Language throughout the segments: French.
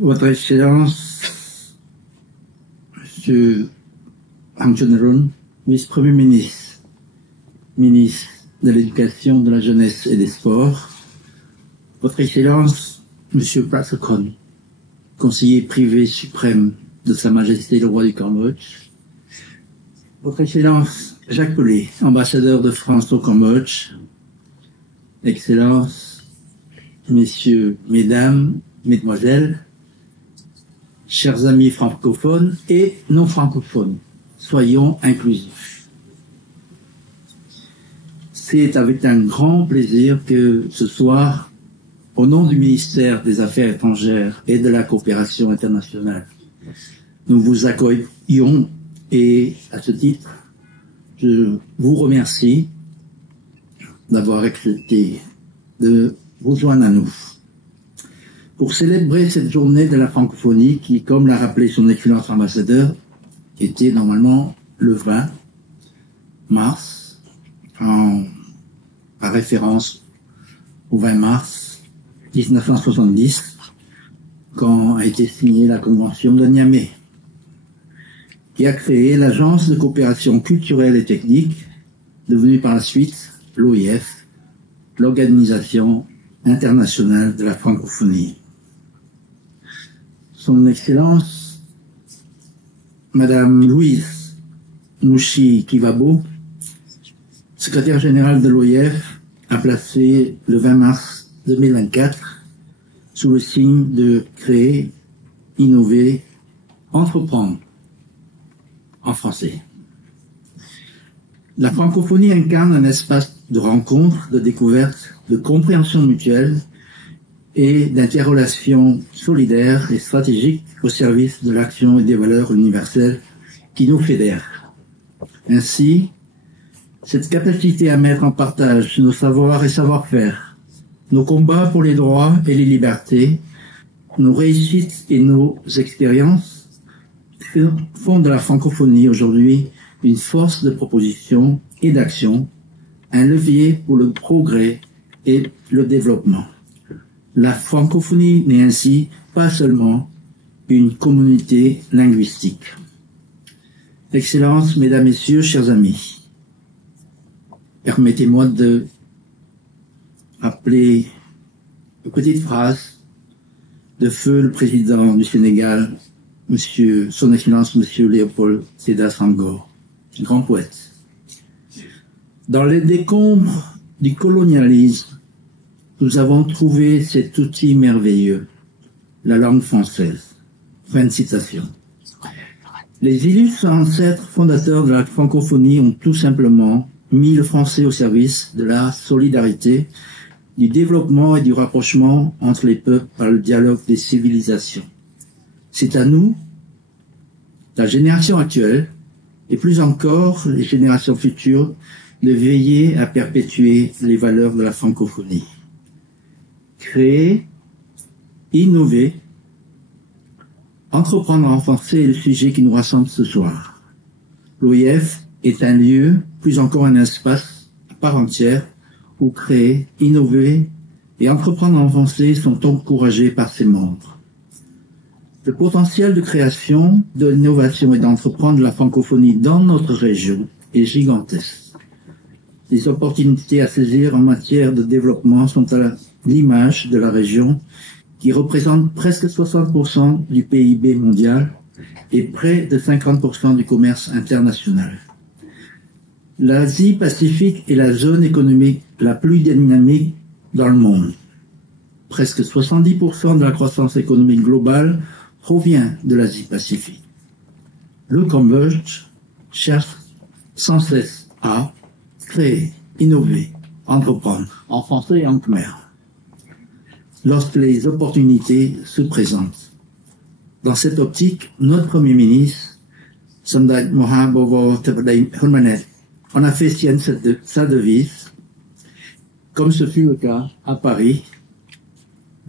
Votre Excellence, Monsieur Hamjoneron, vice-premier ministre, ministre de l'Éducation, de la Jeunesse et des Sports, Votre Excellence, Monsieur Prasekon, conseiller privé suprême de Sa Majesté le Roi du Cambodge, Votre Excellence Jacques Pelé, ambassadeur de France au Cambodge, Excellences, Messieurs, Mesdames, Mesdemoiselles, chers amis francophones et non francophones, soyons inclusifs. C'est avec un grand plaisir que ce soir, au nom du ministère des Affaires étrangères et de la coopération internationale, nous vous accueillons et, à ce titre, je vous remercie d'avoir accepté de vous joindre à nous. Pour célébrer cette journée de la francophonie qui, comme l'a rappelé son Excellence ambassadeur, était normalement le 20 mars, par référence au 20 mars 1970, quand a été signée la Convention de Niamey, qui a créé l'Agence de coopération culturelle et technique, devenue par la suite l'OIF, l'Organisation internationale de la francophonie. Son Excellence, Madame Louise Mouchi Kivabo, secrétaire générale de l'OIF, a placé le 20 mars 2024 sous le signe de créer, innover, entreprendre en français. La francophonie incarne un espace de rencontre, de découverte, de compréhension mutuelle et d'interrelations solidaires et stratégiques au service de l'action et des valeurs universelles qui nous fédèrent. Ainsi, cette capacité à mettre en partage nos savoirs et savoir-faire, nos combats pour les droits et les libertés, nos réussites et nos expériences font de la francophonie aujourd'hui une force de proposition et d'action, un levier pour le progrès et le développement. La francophonie n'est ainsi pas seulement une communauté linguistique. Excellences, Mesdames, Messieurs, chers amis, permettez-moi de rappeler une petite phrase de feu le président du Sénégal, Son Excellence Monsieur Léopold Sédar Senghor, grand poète. Dans les décombres du colonialisme, nous avons trouvé cet outil merveilleux, la langue française. Fin de citation. Les illustres ancêtres fondateurs de la francophonie ont tout simplement mis le français au service de la solidarité, du développement et du rapprochement entre les peuples par le dialogue des civilisations. C'est à nous, la génération actuelle, et plus encore les générations futures, de veiller à perpétuer les valeurs de la francophonie. Créer, innover, entreprendre en français est le sujet qui nous rassemble ce soir. L'OIF est un lieu, plus encore un espace à part entière, où créer, innover et entreprendre en français sont encouragés par ses membres. Le potentiel de création, de l'innovation et d'entreprendre la francophonie dans notre région est gigantesque. Les opportunités à saisir en matière de développement sont à l'image de la région qui représente presque 60% du PIB mondial et près de 50% du commerce international. L'Asie-Pacifique est la zone économique la plus dynamique dans le monde. Presque 70% de la croissance économique globale provient de l'Asie-Pacifique. Le Cambodge cherche sans cesse à créer, innover, entreprendre en français et en khmer lorsque les opportunités se présentent. Dans cette optique, notre Premier ministre, Samdech Mahabowo Tepadaï Hunmanet, en a fait sienne sa devise, comme ce fut le cas à Paris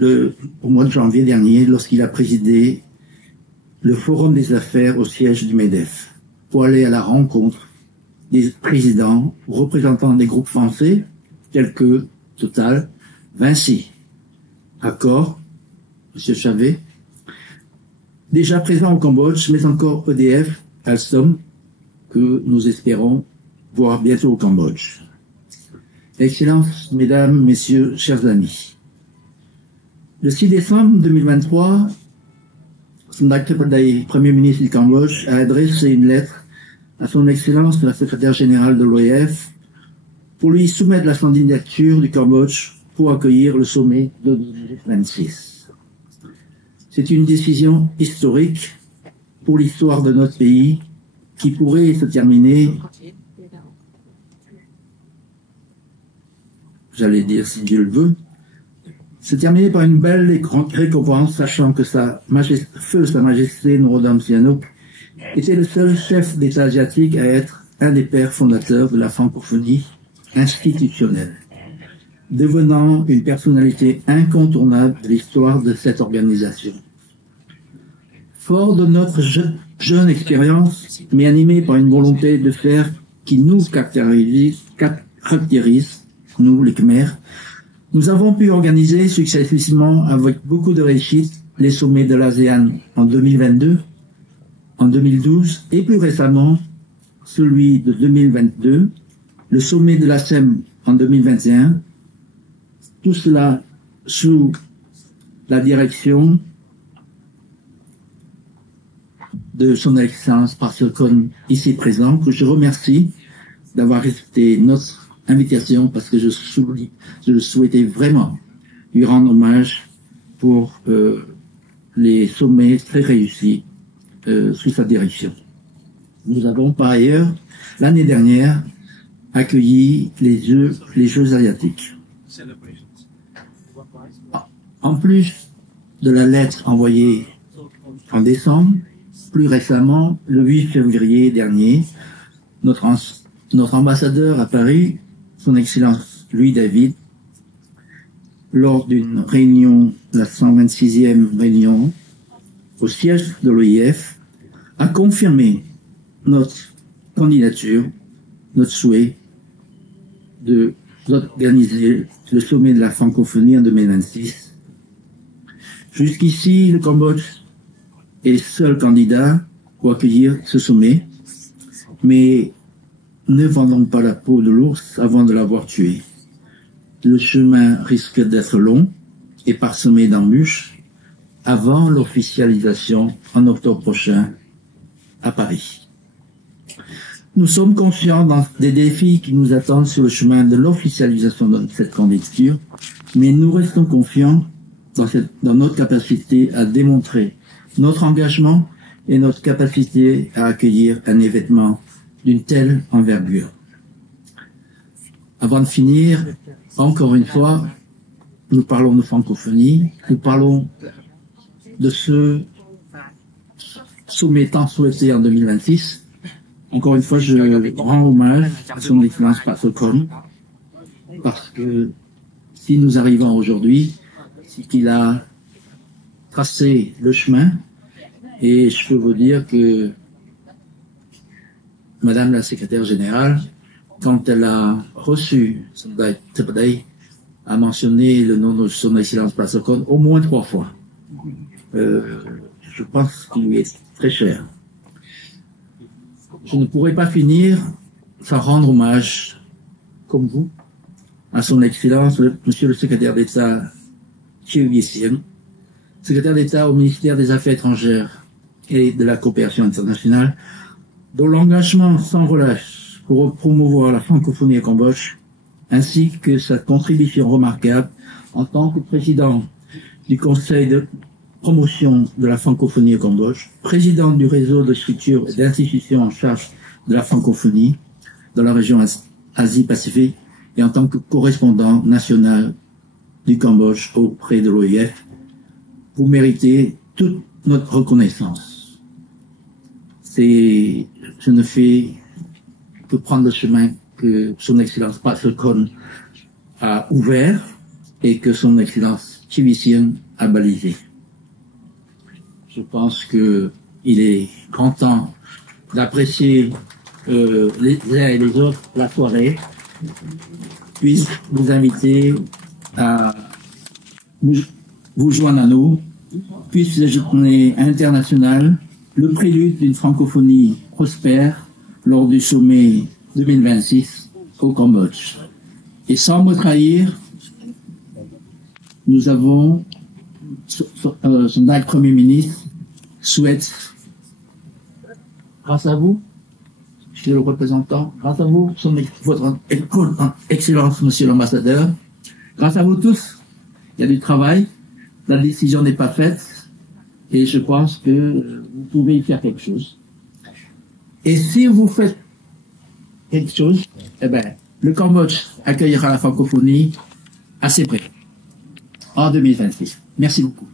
au mois de janvier dernier, lorsqu'il a présidé le Forum des affaires au siège du MEDEF, pour aller à la rencontre des présidents ou représentants des groupes français, tels que Total, Vinci, Accor, M. Chavez, déjà présents au Cambodge, mais encore EDF, Alstom, que nous espérons voir bientôt au Cambodge. Excellences, Mesdames, Messieurs, chers amis. Le 6 décembre 2023, Samdech Tepadai, Premier ministre du Cambodge, a adressé une lettre à son Excellence la secrétaire générale de l'OIF pour lui soumettre la candidature du Cambodge pour accueillir le sommet de 2026. C'est une décision historique pour l'histoire de notre pays qui pourrait se terminer, j'allais dire si Dieu le veut, se terminer par une belle et grande récompense, sachant que Feu Sa Majesté Norodom Sihanouk était le seul chef d'État asiatique à être un des pères fondateurs de la francophonie institutionnelle, devenant une personnalité incontournable de l'histoire de cette organisation. Fort de notre jeune expérience, mais animé par une volonté de faire qui nous caractérise, nous les Khmers, nous avons pu organiser successivement avec beaucoup de réussite les sommets de l'ASEAN en 2022, en 2012 et plus récemment celui de 2022, le sommet de la SEM en 2021, tout cela sous la direction de son Excellence Prasokhon ici présent, que je remercie d'avoir accepté notre invitation parce que je souhaitais vraiment lui rendre hommage pour les sommets très réussis sous sa direction. Nous avons par ailleurs, l'année dernière, accueilli les Jeux asiatiques. En plus de la lettre envoyée en décembre, plus récemment, le 8 février dernier, notre ambassadeur à Paris, son Excellence Louis David, lors d'une réunion, la 126e réunion, au siège de l'OIF, a confirmé notre candidature, notre souhait d'organiser le sommet de la francophonie en 2026. Jusqu'ici, le Cambodge est le seul candidat pour accueillir ce sommet, mais ne vendons pas la peau de l'ours avant de l'avoir tué. Le chemin risque d'être long et parsemé d'embûches avant l'officialisation en octobre prochain à Paris. Nous sommes conscients des défis qui nous attendent sur le chemin de l'officialisation de cette candidature, mais nous restons confiants dans notre capacité à démontrer notre engagement et notre capacité à accueillir un événement d'une telle envergure. Avant de finir, encore une fois, nous parlons de francophonie, nous parlons de ce sommet tant souhaité en 2026. Encore une fois, je rends hommage à son Excellence Prasokhon, parce que si nous arrivons aujourd'hui, c'est qu'il a tracé le chemin, et je peux vous dire que Madame la secrétaire générale, quand elle a reçu Samdech Tepadai, a mentionné le nom de son Excellence Prasokhon au moins 3 fois. Je pense qu'il lui est très cher. Je ne pourrais pas finir sans rendre hommage, comme vous, à son Excellence, Monsieur le secrétaire d'État Chiu Yi-hsien, secrétaire d'État au ministère des Affaires étrangères et de la coopération internationale, dont l'engagement sans relâche pour promouvoir la francophonie au Cambodge, ainsi que sa contribution remarquable en tant que président du Conseil de promotion de la francophonie au Cambodge, président du réseau de structures et d'institutions en charge de la francophonie dans la région Asie-Pacifique et en tant que correspondant national du Cambodge auprès de l'OIF. Vous méritez toute notre reconnaissance. Je ne fais que prendre le chemin que son Excellence Prasokhon a ouvert et que son Excellence Chiu Yi-hsien a balisé. Je pense qu'il est grand temps d'apprécier les uns et les autres la soirée, puis vous inviter à vous joindre à nous puisse la journée internationale le prélude d'une francophonie prospère lors du sommet 2026 au Cambodge. Et sans me trahir, nous avons, son acte Premier ministre souhaite, grâce à vous, je suis le représentant, grâce à vous, votre Excellence, Monsieur l'Ambassadeur, grâce à vous tous, il y a du travail, la décision n'est pas faite, et je pense que vous pouvez y faire quelque chose. Et si vous faites quelque chose, eh ben, le Cambodge accueillera la francophonie assez près, en 2026. Merci beaucoup.